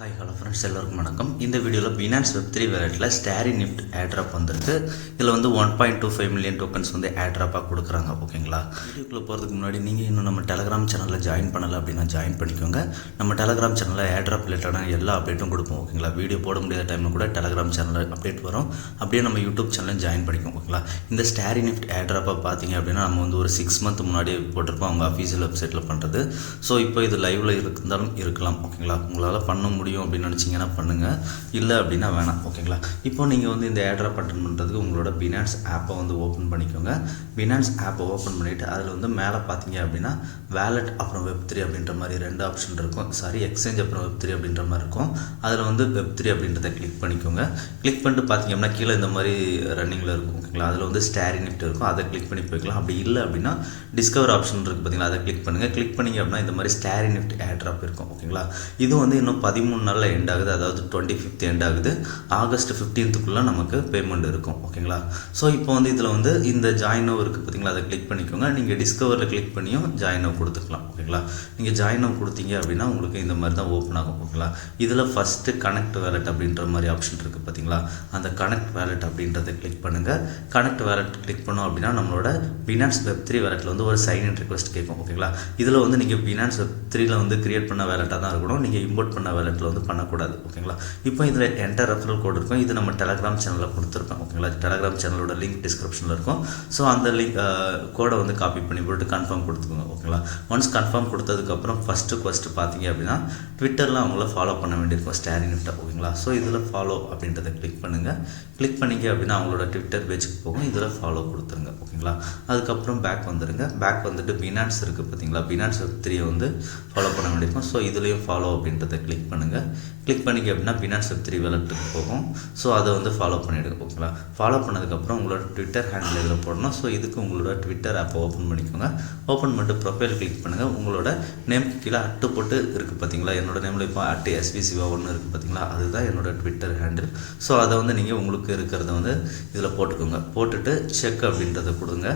Hi hello friends எல்லோருக்கும் வணக்கம். இந்த வீடியோவில் பினான்ஸ் வெப்3 வேலெட்டில் ஸ்டாரி நிஃப்ட் ஏட்ராப் வந்திருக்கு. இதில் வந்து 1.25 மில்லியன் டோக்கன்ஸ் வந்து ஏட்ராப்பாக கொடுக்குறாங்க. ஓகேங்களா, வீடியோக்குள்ளே போகிறதுக்கு முன்னாடி நீங்கள் இன்னும் நம்ம டெலகிராம் சேனலில் ஜாயின் பண்ணலை அப்படின்னா ஜாயின் பண்ணிக்கோங்க. நம்ம டெலகிராம் சேனலில் ஏட்ராப் ரிலேட்டடான எல்லா அப்டேட்டும் கொடுப்போம். ஓகேங்களா, வீடியோ போட முடியாத டைமில் கூட டெலகிராம் சேனலில் அப்டேட் வரும். அப்படியே நம்ம யூடியூப் சேனலில் ஜாயின் பண்ணிக்கோங்க. ஓகேங்களா, இந்த ஸ்டாரி நிஃப்ட் ஏட்ராப்பாக பார்த்தீங்க அப்படின்னா நம்ம வந்து ஒரு 6 மந்த் முன்னாடியே போட்டிருப்போம் அவங்க அஃபீஷியல் வெப்சைட்டில் பண்ணுறது. ஸோ இப்போ இது லைவில் இருந்தாலும் இருக்கலாம். ஓகேங்களா, உங்களால் பண்ண முடியும் அப்படின்னு நினச்சிங்கன்னா பண்ணுங்கள், இல்லை அப்படின்னா வேணாம். ஓகேங்களா, இப்போ நீங்கள் வந்து இந்த ஏட்ராப் அட்டன் பண்ணுறதுக்கு உங்களோட பினான்ஸ் ஆப்பை வந்து ஓப்பன் பண்ணிக்கோங்க. பினான்ஸ் ஆப்பை ஓப்பன் பண்ணிவிட்டு அதில் வந்து மேலே பார்த்தீங்க அப்படின்னா வேலெட் அப்புறம் வெப்3 அப்படின்ற மாதிரி 2 ஆப்ஷன் இருக்கும். எக்ஸ்சேஞ்ச் அப்புறம் வெப்3 அப்படின்ற மாதிரி இருக்கும். அதில் வந்து வெப்3 அப்படின்றத கிளிக் பண்ணிக்கோங்க. கிளிக் பண்ணிட்டு பார்த்தீங்க அப்படின்னா கீழே இந்த மாதிரி ரன்னிங்கில் இருக்கும். ஓகேங்களா, அதில் வந்து ஸ்டாரி நிஃப்ட் இருக்கும். அதை கிளிக் பண்ணி போய்க்கலாம். அப்படி இல்லை அப்படின்னா டிஸ்கவர் ஆப்ஷன் இருக்குது பார்த்தீங்களா, அதை கிளிக் பண்ணுங்கள். கிளிக் பண்ணிங்க அப்படின்னா இந்த மாதிரி ஸ்டாரி நிஃப்ட் ஏட்ராப் இருக்கும். ஓகேங்களா, இது வந்து இன்னும் 13 நாளில் எண்ட் ஆகுது. அதாவது 25th எண்ட் ஆகுது. ஆகஸ்ட் 15th நமக்கு பேமெண்ட் இருக்கும். ஓகேங்களா, ஸோ இப்போ வந்து இதில் வந்து இந்த ஜாயின் நவ் இருக்குது பார்த்தீங்களா, அதை கிளிக் பண்ணிக்கோங்க. நீங்கள் டிஸ்கவரில் கிளிக் பண்ணியும் ஜாயின் நவ் கொடுத்துக்கலாம். ஓகேங்களா, நீங்கள் ஜாயின் நவ் கொடுத்தீங்க அப்படின்னா உங்களுக்கு இந்த மாதிரி தான் ஓப்பன் ஆகும். ஓகேங்களா, இதில் ஃபஸ்ட்டு கனெக்ட் வேலெட் அப்படின்ற மாதிரி ஆப்ஷன் இருக்குது பார்த்தீங்களா, அந்த கனெக்ட் வேலெட் அப்படின்றத கிளிக் பண்ணுங்கள். கனெக்ட் வேலெட் கிளிக் பண்ணோம் அப்படின்னா நம்மளோட பினான்ஸ் வெப்3 வேலெட்டில் வந்து ஒரு சைன் இன் ரிக்வெஸ்ட் கேட்கும். ஓகேங்களா, இதில் வந்து நீங்கள் பினான்ஸ் வெப்3ல வந்து கிரியேட் பண்ண வேலெட்டாக தான் இருக்கணும். நீங்கள் இம்போர்ட் பண்ண வேலெட்டில் வந்து பண்ணக்கூடாது. ஓகேங்களா, இப்போ இதில் என்டர் ரெஃபரல் கோட் இருக்கும். இது நம்ம டெலகிராம் சேனலில் கொடுத்துருப்பேன். ஓகேங்களா, டெலகிராம் சேனலோட லிங்க் டிஸ்கிரிப்ஷனில் இருக்கும். ஸோ அந்த லிங்க் கோடை வந்து காப்பி பண்ணி போட்டு கன்ஃபார்ம் கொடுத்துக்கோங்க. ஓகேங்களா, ஒன்ஸ் கன்ஃபார்ம் கொடுத்ததுக்கப்புறம் ஃபஸ்ட்டு பார்த்தீங்க அப்படின்னா ட்விட்டரில் அவங்கள ஃபாலோ பண்ண வேண்டியிருக்கும் ஸ்டாரி நிஃப்ட்டை. ஓகேங்களா, ஸோ இதில் ஃபாலோ அப்படின்றத கிளிக் பண்ணுங்கள். கிளிக் பண்ணிங்க அப்படின்னா அவங்களோட ட்விட்டர் பேஜுக்கு போகும். இதில் ஃபாலோ கொடுத்துருங்க. ஓகேங்களா, அதுக்கப்புறம் பேக் வந்துடுங்க. பேக் வந்துட்டு பினான்ஸ் இருக்குது பார்த்தீங்களா, பினான்ஸ் வெப்3 வந்து ஃபாலோ பண்ண வேண்டியிருக்கும். ஸோ இதுலேயும் ஃபாலோ அப்படின்றத கிளிக் பண்ணுங்கள். கிளிக் பண்ணிக்க அப்படின்னா பினான்ஸ் வெப்3 வேலெட்டுக்கு போகும். ஸோ அதை வந்து ஃபாலோ பண்ணிவிடுங்க. ஓகேங்களா, ஃபாலோ பண்ணதுக்கப்புறம் உங்களோட ட்விட்டர் ஹேண்டில் இதில் போடணும். ஸோ இதுக்கு உங்களோட ட்விட்டர் ஆப்பை ஓப்பன் பண்ணிக்கோங்க. ஓப்பன் பண்ணிட்டு ப்ரொஃபைல் கிளிக் பண்ணுங்கள். உங்களோட நேம் கீழே அட்டு போட்டு இருக்குது பார்த்தீங்களா, என்னோட நேமில் இப்போ @SVSiva1 இருக்குது பார்த்தீங்களா, அதுதான் என்னோட ட்விட்டர் ஹேண்டில். ஸோ அதை வந்து நீங்கள் உங்களுக்கு இருக்கிறத வந்து இதில் போட்டுக்கோங்க. போட்டுட்டு செக் அப்படின்றத கொடுங்க.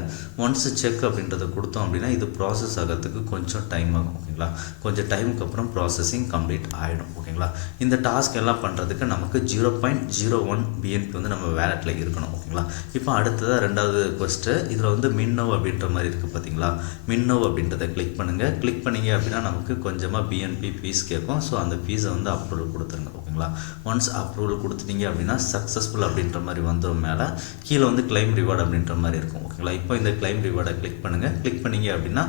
ஒன்ஸ் செக் அப்படின்றத கொடுத்தோம் அப்படின்னா இது ப்ராசஸ் ஆகிறதுக்கு கொஞ்சம் டைம் ஆகும். ஓகேங்களா, கொஞ்சம் டைமுக்கு அப்புறம் ப்ராசஸிங் கம்ப்ளீட் ஆகிடும். ஓகேங்களா, இந்த டாஸ்க் எல்லாம் பண்ணுறதுக்கு நமக்கு 0.01 BNP வந்து நம்ம வேலெட்டில் இருக்கணும். ஓகேங்களா, இப்போ அடுத்ததாக 2வது கொஸ்ட்டு இதில் வந்து மின்னவ் அப்படின்ற மாதிரி இருக்குது பார்த்தீங்களா, மின்னவ் அப்படின்றத கிளிக் பண்ணுங்கள். கிளிக் பண்ணிங்க அப்படின்னா நமக்கு கொஞ்சமாக BNP ஃபீஸ் கேட்கும். ஸோ அந்த ஃபீஸை வந்து அப்ரூவல் கொடுத்துருங்க. ஓகேங்களா, ஒன்ஸ் அப்ரூவல் கொடுத்துட்டீங்க அப்படின்னா சக்ஸஸ்ஃபுல் அப்படின்ற மாதிரி வந்துடும். மேலே கீழே வந்து கிளைம் ரிவார்டு அப்படின்ற மாதிரி இருக்கும். ஓகேங்களா, இப்போ இந்த கிளைம் ரிவார்டை கிளிக் பண்ணுங்கள். கிளிக் பண்ணிங்க அப்படின்னா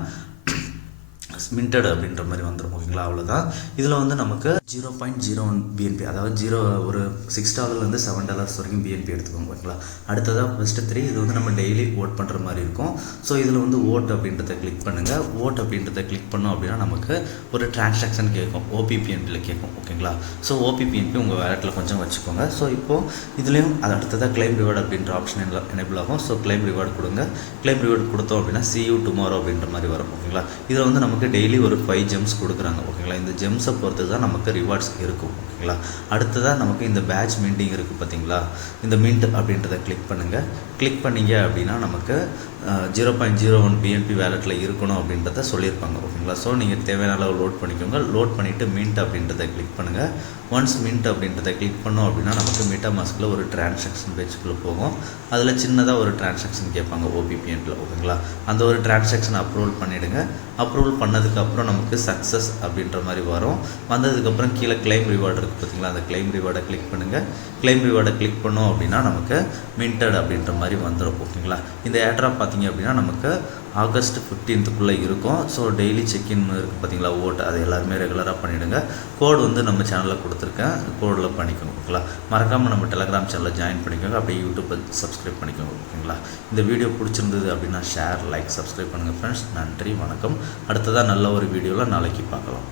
மின்டட் அப்படின்ற மாதிரி வந்துடும். ஓகேங்களா, அவ்வளோதான். இதில் வந்து நமக்கு 0.01 BNP, அதாவது ஒரு $6 $7 வரைக்கும் BNP எடுத்துக்கோங்க. ஓகேங்களா, அடுத்ததாக ஃபஸ்ட்டு 3 இது வந்து நம்ம டெய்லி ஓட் பண்ணுற மாதிரி இருக்கும். ஸோ இதில் வந்து ஓட் அப்படின்றத கிளிக் பண்ணுங்கள். ஓட் அப்படின்றத கிளிக் பண்ணோம் அப்படின்னா நமக்கு ஒரு டிரான்சாக்ஷன் கேட்கும், OPPNPயில் கேட்கும். ஓகேங்களா, ஸோ OPPNP உங்கள் வேலெட்டில் கொஞ்சம் வச்சுக்கோங்க. ஸோ இப்போது இதுலேயும் அது அடுத்ததாக கிளைம் ரிவார்டு அப்படின்ற ஆப்ஷன் எனேபிள் ஆகும். ஸோ கிளைம் ரிவார்டு கொடுங்க. கிளைம் ரிவார்டு கொடுத்தோம் அப்படின்னா see you tomorrow அப்படின்ற மாதிரி வரும். ஓகேங்களா, இதில் வந்து நமக்கு டெய்லி ஒரு 5 ஜெம்ஸ் கொடுக்குறாங்க. ஓகேங்களா, இந்த ஜெம்ஸை பொறுத்து தான் நமக்கு ரிவார்ட்ஸ் இருக்கும். ஓகேங்களா, அடுத்ததாக நமக்கு இந்த பேட்ச் மின்டிங் இருக்குது பார்த்தீங்களா, இந்த மின்ட் அப்படின்றத கிளிக் பண்ணுங்கள். கிளிக் பண்ணிங்க அப்படின்னா நமக்கு 0.01 BNP வேலெட்டில் இருக்கணும் அப்படின்றத சொல்லியிருப்பாங்க. ஓகேங்களா, ஸோ நீங்கள் தேவையான அளவு லோட் பண்ணிக்கோங்க. லோட் பண்ணிவிட்டு மின்ட் அப்படின்றத கிளிக் பண்ணுங்கள். ஒன்ஸ் மின்ட் அப்படின்றத கிளிக் பண்ணோம் அப்படின்னா நமக்கு MetaMaskல ஒரு டிரான்சாக்ஷன் பேஜுக்குள்ளே போகும். அதில் சின்னதாக ஒரு டிரான்சாக்ஷன் கேட்பாங்க OPPNPயில். ஓகேங்களா, அந்த ஒரு டிரான்சாக்ஷன் அப்ரூவல் பண்ணிவிடுங்க. அப்ரூவல் பண்ணதுக்கப்புறம் நமக்கு சக்ஸஸ் அப்படின்ற மாதிரி வரும். வந்ததுக்கப்புறம் கீழே கிளைம் ரிவார்டு இருக்குது பார்த்தீங்களா, அந்த கிளைம் ரிவார்டை கிளிக் பண்ணுங்கள். கிளைம் ரிவார்டை கிளிக் பண்ணோம் அப்படின்னா நமக்கு மின்டட் அப்படின்ற மாதிரி வந்துடும். ஓகேங்களா, இந்த ஏட்ராப் பார்த்தீங்க அப்படின்னா நமக்கு ஆகஸ்ட் 15th இருக்கும். ஸோ டெய்லி செக்இன் இருக்குது பார்த்தீங்களா, ஓட், அது எல்லாருமே ரெகுலராக பண்ணிவிடுங்க. கோடு வந்து நம்ம சேனலில் கொடுத்துருக்கேன், கோடில் பண்ணிக்கோங்க. ஓகேங்களா, மறக்காமல் நம்ம டெலகிராம் சேனலில் ஜாயின் பண்ணிக்கோங்க. அப்படியே யூடியூப்பை சப்ஸ்கிரைப் பண்ணிக்கோங்க. ஓகேங்களா, இந்த வீடியோ பிடிச்சிருந்தது அப்படின்னா ஷேர், லைக், சப்ஸ்கிரைப் பண்ணுங்கள் ஃப்ரெண்ட்ஸ். நன்றி, வணக்கம். அடுத்ததாக நல்ல ஒரு வீடியோவில் நாளைக்கு பார்க்கலாம்.